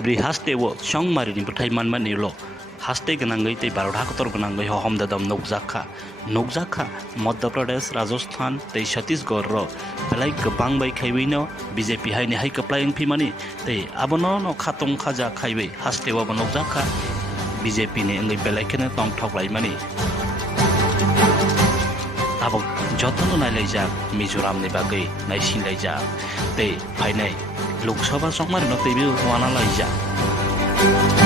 साइब्री हास्ते वो शंग मारी नि बथाय मान मान निलो हास्ते गनांगै ते भारत हाकतर गनांगै हम ददम नौजाखा मध्य प्रदेश राजस्थान ते छत्तीसगढ़ रो बेलाय गोबां बाय खायबैनो बीजेपी हायनि हाय कप्लायं फिमानि ते आबनो न खातंग खाजा खायबै हास्ते वो नौजाखा बीजेपी ने अंगै बेलायखनो तंग थगलाय मानि अब जतन नायलायजाक मिजोराम नि बागै नायसिनलायजाक ते फायनाय लोकसभा संमारनो तेबो वाना लायजाक